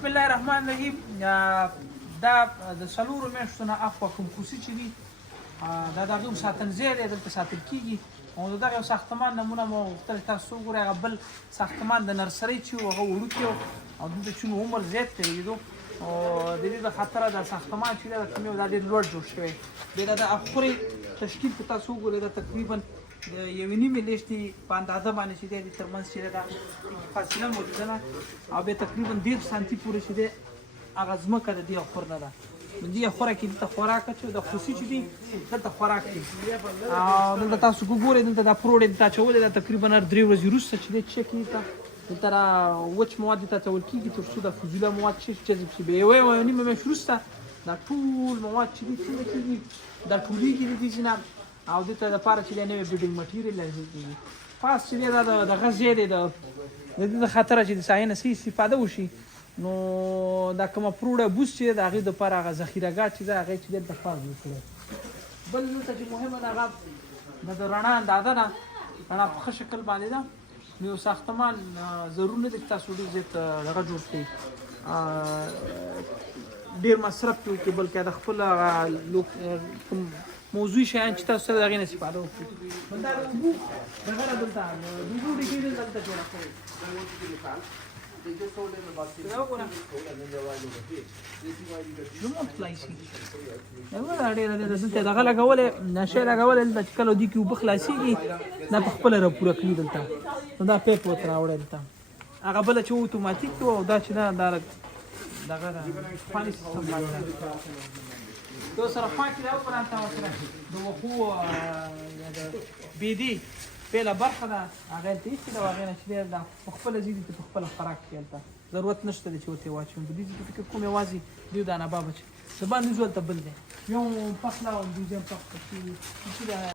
بسم الله الرحمن الرحیم. دا د څلورو میاشتو نه اخوا کوم کوسي چې وي دا د هغې ساتل ځای دی، دلته ساتل کېږي. او د دغه یو ساختمان نمونه مو غوښتل تاسو وګورئ. هغه بل ساختمان د نرسرۍ چې و هغه وړوکی و او دلته چې مو عمر زیات تېرېدو، او د دې د خاطره دا ساختمان چې دی دا کوم یو دا ډېر لوړ جوړ شوی. بیا د اخورې تشکیل که تاسو وګورئ دا تقریبا د یوې نیمې لیشتې په اندازه باندې چې دی د ترمنځ چې دی دا فاصله موجوده ده، او بیا تقریبا 1.5 سانتي پورې چې دی هغه ځمکه د دې اخور نه ده. د دې اخوره کې دلته خوراک اچوي، د خوسي چې دي دلته خوراک دي. او دلته تاسو ګورئ دلته دا پروډ دلته اچولی دا تقریبا هر 3 ورځې وروسته چې دی چک دلته دلته را وچ مواد دلته اچول کېږي تر څو دا فضوله مواد چې جذب شي. بیا یوه نیمه میاشت وروسته دا ټول مواد چې دي څنګه کېږي دا ټولېږي د دې ځای نه، او دلته دپاره چې دی نوی بلډینګ مټیریل لازم کېږي. خاص چې دی دا دغه ځای دی د دې د خاطره چې د ساحې نه صحیح استفاده وشي، نو دا کومه پروډه بوس چې د هغې دپاره هغه ذخیرهګاه چې ده هغې چې دی دلته خاص جوړ کړی. بل دلته چې مهمه ده هغه د رڼا اندازه ده، رڼا په ښه شکل باندې ده. نو یو ساختمان ضرور نه دی چې تاسو ډېر زیات دغه جوړ کړئ، ډېر مصرف پرې وکړئ، بلکې د خپل کوم موضوعي شیان چې تاسو سره د هغې نه استفاده وکړئ. بل دا د اوبو دغه ده دلته د اوبو ډېکې دلته جوړه کړې. دلته دغه لګولی نشی لګولی دلته چې کله دوی کې اوبه خلاصېږي دا په خپله راپوره کوي دلته. نو دا پیپ ورته راوړی دلته. هغه بله چې اتوماتیک و او دا چې ده دا دغه ده پاني سیستم باندې ده. یو سره خوا کې دا وګورئ هلته ورسره د وښو د بېدې بېله برخه ده، هغه هلته ایښې ده او هغې نه چې دی دا په خپله ځي دي په خپله خوراک کړي. هلته ضرورت نشته دی چې ورته یې واچوم. په دې ځای کې فکر کوم یوازې دیو دانه بابه چې د باندې ځو هلته بل دی، یو پخله او دویم پخ